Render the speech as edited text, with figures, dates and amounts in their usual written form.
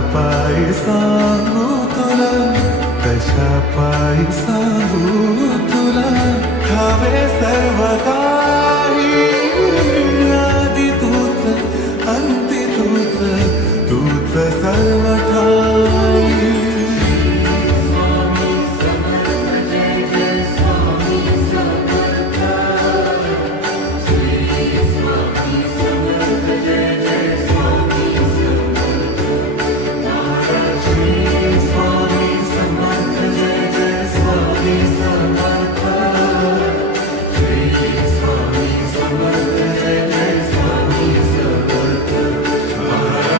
पायी सांगू तुला, कशा पायी सांगू तुला, हवे सर्व काही, आधी तूच अंती तूच, तूच सर्व